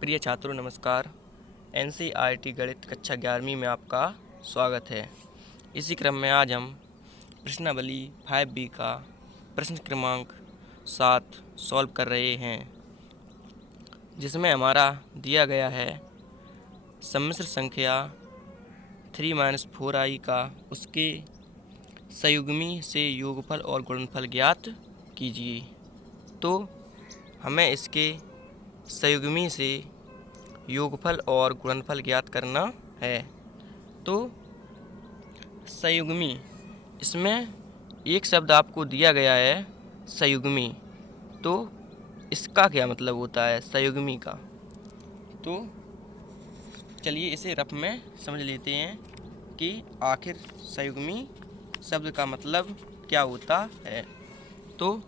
प्रिय छात्रों नमस्कार। एनसीईआरटी गणित कक्षा 11वीं में आपका स्वागत है। इसी क्रम में आज हम प्रश्नावली 5B का प्रश्न क्रमांक 7 सॉल्व कर रहे हैं, जिसमें हमारा दिया गया है सम्मिश्र संख्या 3-4i का उसके संयुग्मी से योगफल और गुणनफल ज्ञात कीजिए। तो हमें इसके संयुग्मी से योगफल और गुणनफल ज्ञात करना है। तो संयुग्मी, इसमें एक शब्द आपको दिया गया है संयुग्मी, तो इसका क्या मतलब होता है संयुग्मी का। तो चलिए इसे रफ में समझ लेते हैं कि आखिर संयुग्मी शब्द का मतलब क्या होता है। तो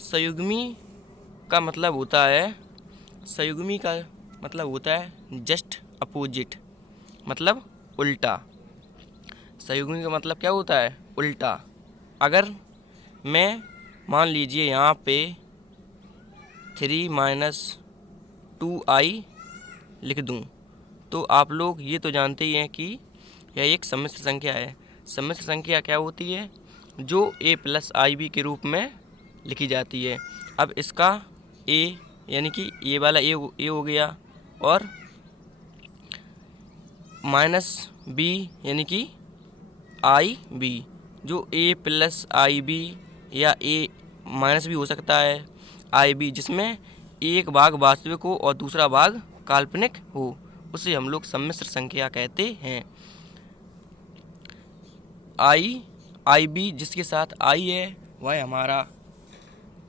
संयुग्मी का मतलब होता है, संयुग्मी का मतलब होता है जस्ट अपोजिट, मतलब उल्टा। संयुग्मी का मतलब क्या होता है? उल्टा। अगर मैं मान लीजिए यहाँ पे 3-2i लिख दूँ, तो आप लोग ये तो जानते ही हैं कि यह एक सम्मिश्र संख्या है। सम्मिश्र संख्या क्या होती है? जो a + ib के रूप में लिखी जाती है। अब इसका a यानी कि ये वाला ए हो गया, और -b यानी कि ib, जो a + ib या a माइनस भी हो सकता है ib, जिसमें एक भाग वास्तविक हो और दूसरा भाग काल्पनिक हो, उसे हम लोग सम्मिश्र संख्या कहते हैं। ib जिसके साथ i है वह हमारा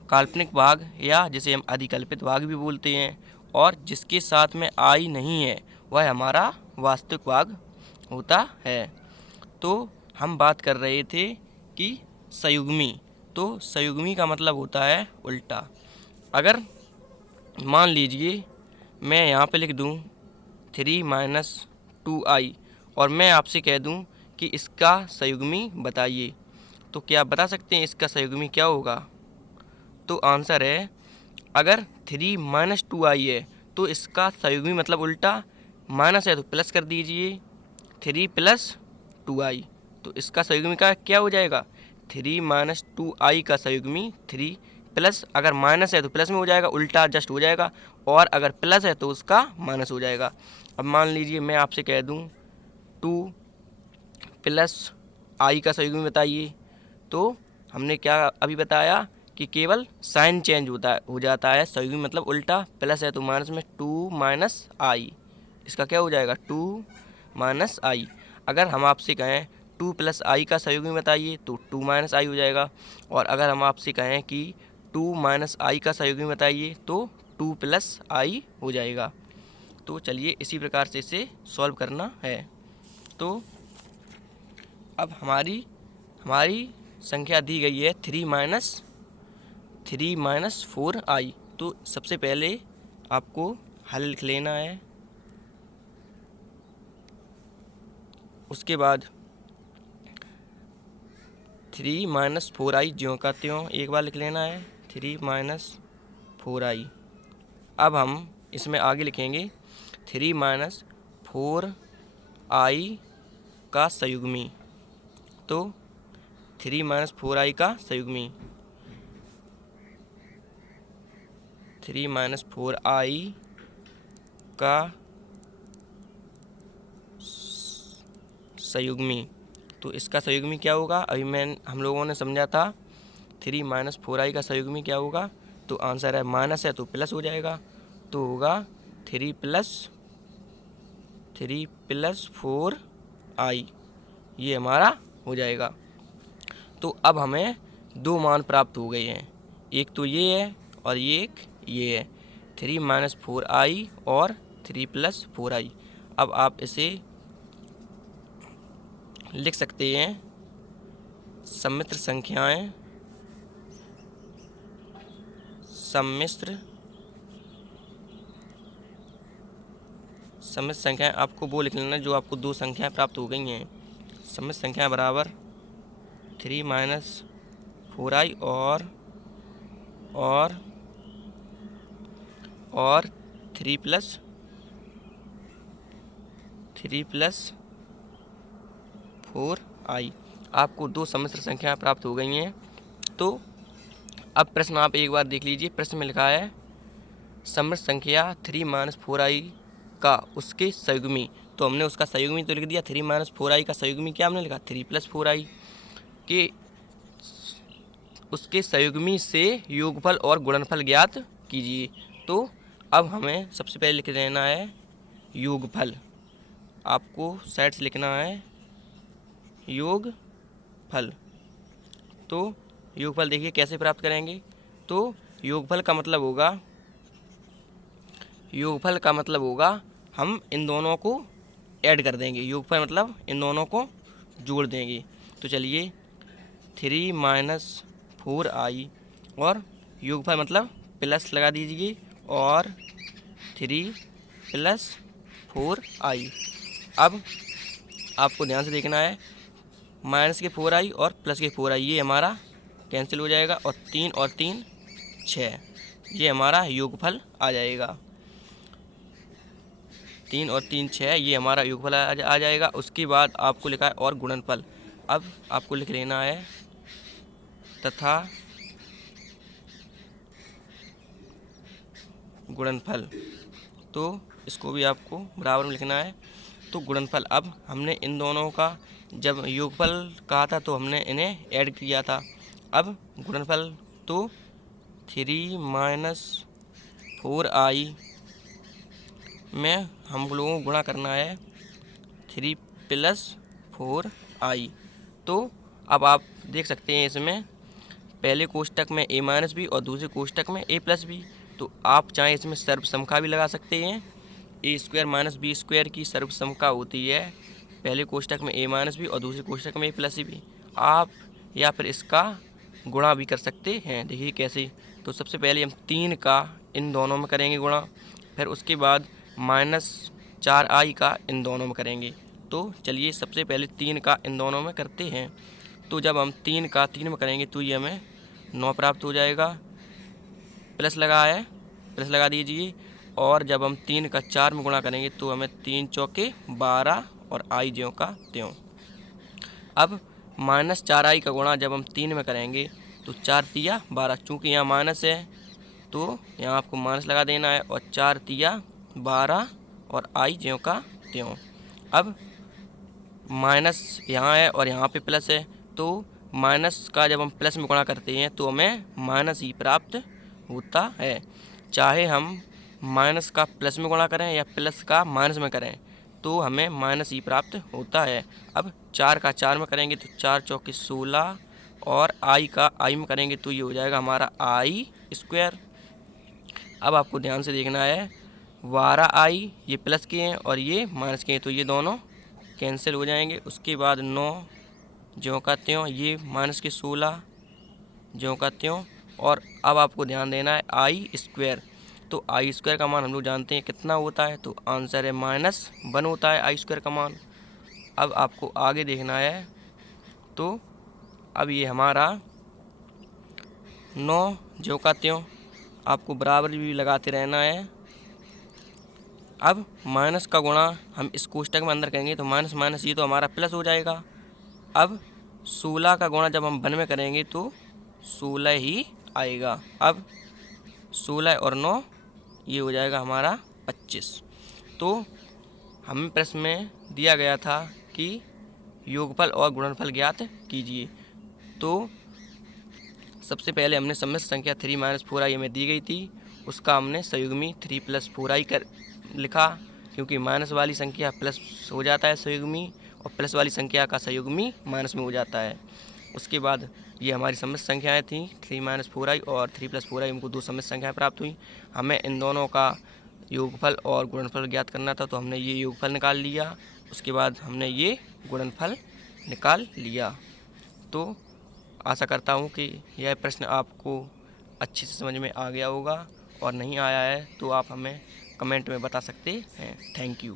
काल्पनिक भाग या जिसे हम अधिकल्पित भाग भी बोलते हैं, और जिसके साथ में आई नहीं है वह हमारा वास्तविक भाग होता है। तो हम बात कर रहे थे कि संयुग्मी, तो संयुग्मी का मतलब होता है उल्टा। अगर मान लीजिए मैं यहाँ पे लिख दूँ 3-2i और मैं आपसे कह दूँ कि इसका संयुग्मी बताइए, तो क्या आप बता सकते हैं इसका संयुग्मी क्या होगा? तो आंसर है, अगर 3-2i है तो इसका संयुग्मी मतलब उल्टा, माइनस है तो प्लस कर दीजिए 3 + 2i, तो इसका संयुग्मी का क्या हो जाएगा? 3-2i का संयुग्मी 3 प्लस, अगर माइनस है तो प्लस में हो जाएगा, उल्टा जस्ट हो जाएगा, और अगर प्लस है तो उसका माइनस हो जाएगा। अब मान लीजिए मैं आपसे कह दूं 2 + i का संयुग्मी बताइए, तो हमने क्या अभी बताया कि केवल साइन चेंज हो जाता है। संयुग्मी मतलब उल्टा, प्लस है तो माइनस में 2 - i, इसका क्या हो जाएगा 2 - i। अगर हम आपसे कहें 2 + i का संयुग्मी बताइए तो 2 - i हो जाएगा, और अगर हम आपसे कहें कि 2 - i का संयुग्मी बताइए तो 2 + i हो जाएगा। तो चलिए इसी प्रकार से इसे सॉल्व करना है। तो अब हमारी संख्या दी गई है 3-4i। तो सबसे पहले आपको हल लिख लेना है, उसके बाद 3-4i ज्यों का त्यों एक बार लिख लेना है 3-4i। अब हम इसमें आगे लिखेंगे 3-4i का संयुग्मी, तो 3-4i का संयुग्मी 3-4i का संयुग्मी, तो इसका संयुग्मी क्या होगा? अभी हम लोगों ने समझा था 3-4i का संयुग्मी क्या होगा। तो आंसर है, माइनस है तो प्लस हो जाएगा, तो होगा 3 + 4i, ये हमारा हो जाएगा। तो अब हमें दो मान प्राप्त हो गए हैं, एक तो ये है और एक ये है, 3-4i और 3 + 4i। अब आप इसे लिख सकते हैं सम्मिश्र संख्याएं, सम्मिश्र संख्याएं आपको वो लिख लेना जो आपको दो संख्याएं प्राप्त हो गई हैं। सम्मिश्र संख्याएं बराबर 3-4i और 3+4i। आपको दो सम्मिश्र संख्याएं प्राप्त हो गई हैं। तो अब प्रश्न आप एक बार देख लीजिए। प्रश्न में लिखा है सम्मिश्र संख्या 3-4i का उसके संयुग्मी। तो हमने उसका संयुग्मी तो लिख दिया। 3-4i का संयुग्मी क्या हमने लिखा? 3+4i के उसके संयुग्मी से योगफल और गुणनफल ज्ञात कीजिए। तो अब हमें सबसे पहले लिख देना है योगफल। आपको साइड से लिखना है योगफल। तो योगफल देखिए कैसे प्राप्त करेंगे। तो योगफल का मतलब होगा हम इन दोनों को ऐड कर देंगे। योगफल मतलब इन दोनों को जोड़ देंगे। तो चलिए 3-4i और योगफल मतलब प्लस लगा दीजिए और 3+4i। अब आपको ध्यान से देखना है, माइनस के 4i और प्लस के 4i ये हमारा कैंसिल हो जाएगा और 3 और 3 6, ये हमारा योगफल आ जाएगा। 3 और 3 6 ये हमारा योगफल आ जाएगा। उसके बाद आपको लिखा है और गुणनफल। अब आपको लिख लेना है तथा गुणनफल। तो इसको भी आपको बराबर में लिखना है। तो गुणनफल, अब हमने इन दोनों का जब योगफल कहा था तो हमने इन्हें ऐड किया था। अब गुणनफल तो 3-4i में हम लोगों को गुणा करना है 3+4i। तो अब आप देख सकते हैं इसमें पहले कोष्टक में a-b और दूसरे कोष्टक में a+b। तो आप चाहें इसमें सर्वसमका भी लगा सकते हैं। a² - b² की सर्वसमका होती है पहले कोष्टक में a-b और दूसरे कोष्टक में a+b। आप या फिर इसका गुणा भी कर सकते हैं। देखिए कैसे। तो सबसे पहले हम 3 का इन दोनों में करेंगे गुणा, फिर उसके बाद -4i का इन दोनों में करेंगे। तो चलिए सबसे पहले 3 का इन दोनों में करते हैं। तो जब हम 3 का 3 में करेंगे तो ये हमें 9 प्राप्त हो जाएगा। प्लस लगा दीजिए। और जब हम 3 का 4 में गुणा करेंगे तो हमें 3 चौके 12 और i ज्यों का त्यों। अब -4i का गुणा जब हम 3 में करेंगे तो 4 तिया 12, चूँकि यहाँ माइनस है तो यहाँ आपको माइनस लगा देना है और 4 तिया 12 और i ज्यों का त्यों। अब माइनस यहाँ है और यहाँ पे प्लस है, तो माइनस का जब हम प्लस में गुणा करते हैं तो हमें माइनस ही प्राप्त होता है। चाहे हम माइनस का प्लस में गुणा करें या प्लस का माइनस में करें तो हमें माइनस ही प्राप्त होता है। अब 4 का 4 में करेंगे तो 4 चौके 16 और i का i में करेंगे तो ये हो जाएगा हमारा i²। अब आपको ध्यान से देखना है 12i ये प्लस के हैं और ये माइनस के हैं तो ये दोनों कैंसिल हो जाएंगे। उसके बाद 9 ज्यों का त्यों, ये माइनस के 16 ज्यों का त्यों। और अब आपको ध्यान देना है i²। तो i² का मान हम लोग जानते हैं कितना होता है, तो आंसर है -1 होता है i² का मान। अब आपको आगे देखना है। तो अब ये हमारा 9 ज्यों का त्यों, आपको बराबर भी लगाते रहना है। अब माइनस का गुणा हम इस कोष्टक में अंदर करेंगे तो माइनस माइनस ये तो हमारा प्लस हो जाएगा। अब 16 का गुणा जब हम 1 में करेंगे तो 16 ही आएगा। अब 16 और 9 ये हो जाएगा हमारा 25। तो हमें प्रश्न में दिया गया था कि योगफल और गुणनफल ज्ञात कीजिए। तो सबसे पहले हमने सम्मिश्र संख्या 3-4i हमें दी गई थी, उसका हमने संयुग्मी 3+4i कर लिखा, क्योंकि माइनस वाली संख्या प्लस हो जाता है संयुग्मी और प्लस वाली संख्या का संयुग्मी माइनस में हो जाता है। उसके बाद ये हमारी सम्मिश्र संख्याएं थी 3-4i और 3+4i, हमको दो सम्मिश्र संख्याएं प्राप्त हुई। हमें इन दोनों का योगफल और गुणनफल ज्ञात करना था, तो हमने ये योगफल निकाल लिया। उसके बाद हमने ये गुणनफल निकाल लिया। तो आशा करता हूँ कि यह प्रश्न आपको अच्छे से समझ में आ गया होगा, और नहीं आया है तो आप हमें कमेंट में बता सकते हैं। Thank you.